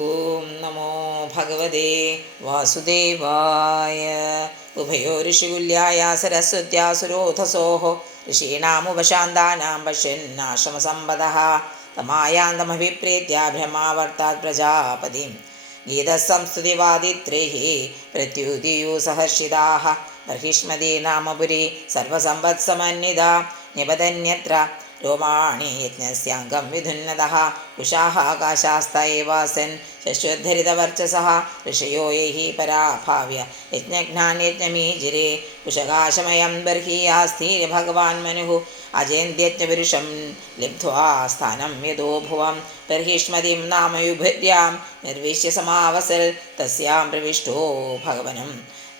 ഓം നമോ ഭഗവതേ വാസുദേവായ. ഉഭയോരിഷികുല്യായ സരസ്വത്യാസുരോധസോः ഋഷീണാമുപശാന്താനാം പശ്യന്നാശ്രമസമ്പദः തമായാന്തമഭിപ്രീത്യ ബ്രഹ്മാവർത്താത് പ്രജാപതിം ഗീതസംസ്തുതിവാദിത്രൈः പ്രത്യുദീയു സഹർഷിതാः ബർഹിഷ്മതി നാമപുരി സർവസമ്പത്സമന്വിതാ നിപതന്യത്ര രോമാണി യജ്ഞസ്യാംഗം വിധുന്നതഃ കുശാः ആകാശാസ്ത ഏവാസन् ശശ്വദ്ധരിതവർച്ചസः ഋഷയോ യൈः പരാഭാവ്യ യജ്ഞഘ്നാന്യജ്ഞമീജിരെ കുശകാശമയം ബർഹീയാസ്ഥീര്യ ഭഗവാൻ മനുഃ അജയന്ത്യജ്ഞപുരുഷം ലബ്ധ്വാ സ്ഥാനം യദോ ഭുവം ബർഹിഷ്മതിം നാമയുഭര്യാം നിർവിശ്യ സമാവസൽ തസ്യാം പ്രവിഷ്ടോ ഭഗവനം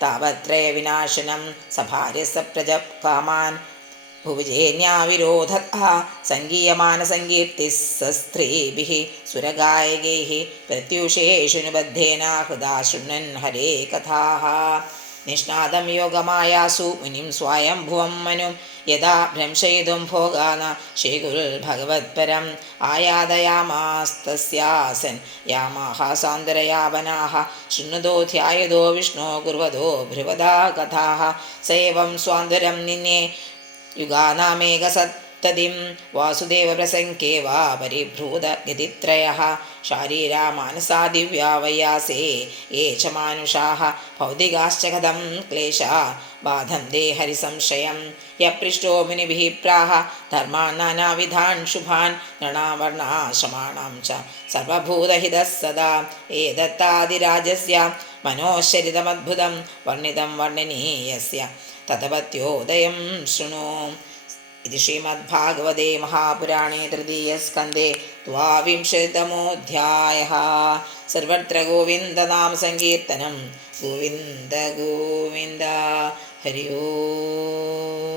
താവത്രയ വിനാശനം സഭാര്യസ പ്രജകാമാൻ ഭുവിജേന്യാവിരോധഃ സംഗീയമാനസങ്കീർത്തിസ്സ്ത്രീഭിः സുരഗായകൈः പ്രത്യൂഷേഷു നിബദ്ധേന ഹൃദാ ശൃണ്വൻ ഹരേ കഥാः നിഷ്ണാദം യോഗമായാസു മുനിം സ്വയംഭുവം മനും യഥാ ഭ്രംശയിതും ഭോഗാന ശ്രീഗുരുർഭഗവത്പരം ആയാതയാമാസ്തസ്യാസൻ യാമാഹ സാന്ദരയാവനാः ശൃണ്വതോ ധ്യായതോ വിഷ്ണോ കുർവതോ ഭ്രുവദാ കഥാः സ ഏവം സ്വാന്തരം നിന്നെ യുഗാനാമേകസത്തതിം വാസുദേവപ്രസംഗേ വാ പരിഭ്രൂതഗതിത്രയः ശാരീരാ മാനസാ ദിവ്യാ വൈയാസേ യേ ച മാനുഷാः ഭൗതികാശ്ച കഥം ക്ലേശാ ബാധന്തെ ഹരിസംശയം യപൃഷ്ടോ മുനിഭിः പ്രാഹ ധർമാൻ നാനാവിധാൻ ശുഭാൻ നൃണാവർണാശ്രമാണാം ച സർവഭൂതഹിതഃ സദാ ഏതത്താദിരാജസ്യ മനോശ്ചരിതമദ്ഭുതം വർണ്ണിതം വർണ്ണനീയസ്യ തതപത്യോദയം ശൃണു. ഇത് ശ്രീമദ്ഭാഗവതേ മഹാപുരാണേ തൃതീയസ്കന്ധേ ദ്വാവിംശതിതമോऽധ്യായः. സർവത്ര ഗോവിന്ദനാമസങ്കീർത്തനം. ഗോവിന്ദ ഗോവിന്ദ. ഹരി ഓം.